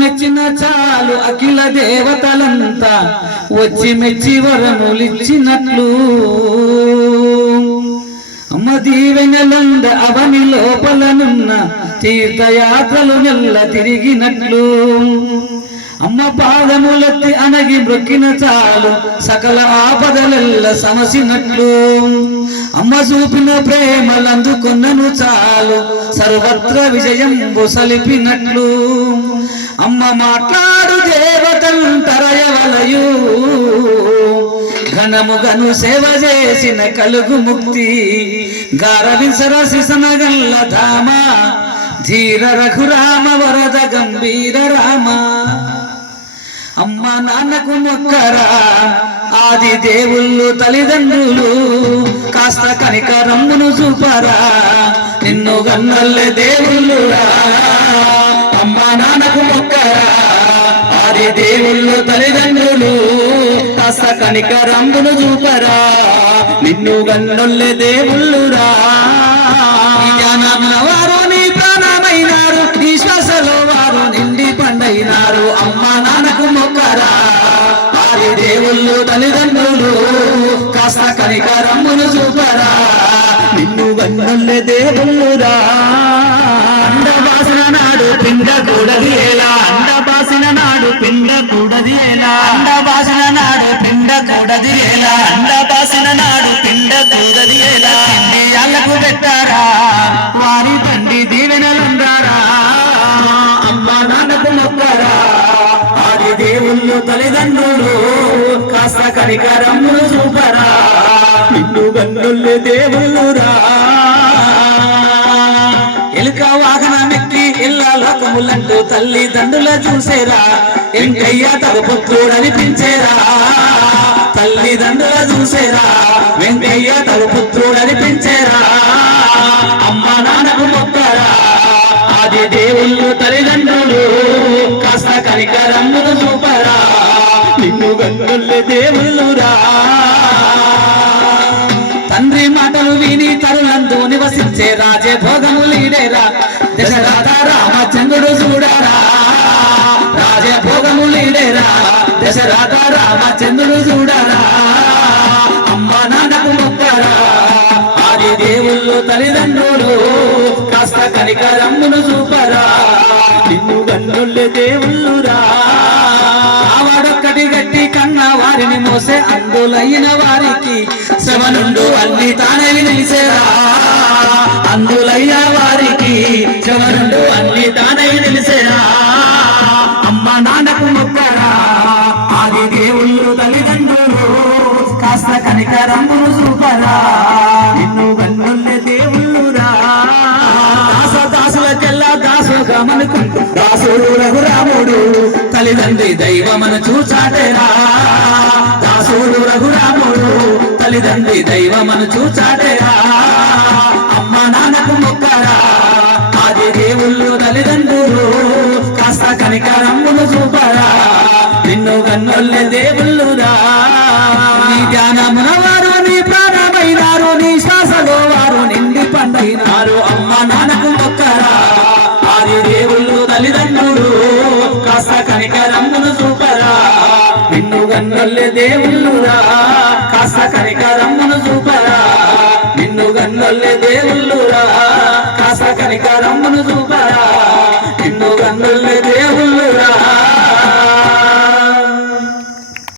మెచ్చిన చాలు అఖిల దేవతలంతా వచ్చి మెచ్చి వరములిచ్చినట్లు. అమ్మ దీవెనలంద అవని లోపలనున్న తీర్థయాత్రలు నెల్ల తిరిగినట్లు. అమ్మ పాదములెత్తి అనగి బ్రొక్కిన చాలు సకల ఆపదలెల్ల సమసినట్లు. అమ్మ చూపిన ప్రేమలందుకున్నను చాలు సర్వత్ర విజయం సలిపినట్లు. అమ్మ మాట్లాడు దేవతంతరయవలయు ఘనముగను సేవ చేసిన కలుగు ముక్తి. గారవిసరసిసనగల్ల ధామ ధీర రఘురామ వరద గంభీర రామ. అమ్మ నాన్నకు మొక్కరా ఆది దేవుళ్ళు తల్లిదండ్రులు కాస్త కనికరమ్మును చూపరా. నిన్ను గన్నల్లె దేవుళ్ళురా. అమ్మ నాన్నకు మొక్కరా ఆది దేవుళ్ళు తల్లిదండ్రులు. కాస్త కనికరమ్మును చూపరా. నిన్ను గన్నొల్లే దేవుళ్ళురా. వారు నీ ప్రాణమైనారు. నీ శ్వాసలో వారు నిండి పండైనారు. అమ్మ నాన్నకు మొక్కరా. వారి దేవుళ్ళు తల్లిదండ్రులు కాస్త కనికరమ్మును చూపరా. నిన్ను గన్నొల్లే దేవుళ్ళురా. అండవాసన నాడు పిండ కూడది ఎలా? అండవాసిన నాడు పిండ కూడది ఎలా అండవాసిన నాడు పిండ కూడది ఎలా అండవాసిన నాడు పిండ కూడది ఎలా అల్లకు పెట్టారా? వారి తండ్రి దీవెనలుండారా అమ్మ నాన్నకు మొక్కరా? ఆది దేవుళ్ళు తల్లిదండ్రులు కాస్త కనికరమ్ములు చూపరా? నిన్ను గన్నుల్ని దేవుళ్ళురా. రాములంటూ తల్లిదండ్రుల చూసేరా. వెంకయ్య తన అనిపించేరా తల్లిదండ్రుల చూసేరా. వెంకయ్య తలపుత్రుడు అనిపించేరా అమ్మ నాన్నకు మొక్కరా. ఆది దేవుళ్ళు తల్లిదండ్రులు కాస్త కనికరమ్మును చూపరా. నిన్ను గంగుల్ని దేవుళ్ళురా. తండ్రి మాటలు విని తరులందు నివసించే రాజే భోగములీడేరా దశరథ చంద్రుడు చూడరా? రాజే భోగములీడేరా దశరథ రామచంద్రుడు చూడరా? అమ్మ నాన్నకు మొక్కరా? ఆది దేవుళ్ళు తల్లిదండ్రులు కాస్త కనికరమ్మును చూపరా? నిన్ను గన్నుల్లే దేవుళ్ళురా. ఆవాడొక్కటి గట్టి కన్నా వారిని మోసే అందులైన వారికి శవనుండు అన్ని తానే నిలిసేరా అందు రంగును చూపరా నిన్ను కన్నుల్లే దేవుళ్ళురా. దాస దాసులకెల్లా దాసుగా మనకుంటూ దాసుడు రఘురాముడు తల్లిదండ్రి దైవమను చూచాటేరా. దాసుడు రఘురాముడు తల్లిదండ్రి దైవమను చూచాటేరా. అమ్మ నాన్నకు మొక్కరా. ఆది దేవుళ్ళు తల్లిదండ్రులు కాస్త కనికరమ్మును చూపరా. నిన్ను కన్నుల్లే దేవుళ్ళురా. ధ్యానమున గన్నొల్లే దేవుళ్ళురా కాస్త కనికరమ్మును చూపరా. నిన్ను గన్నొల్లే దేవుళ్ళురా కాస్త కనికరమ్మును చూపరా.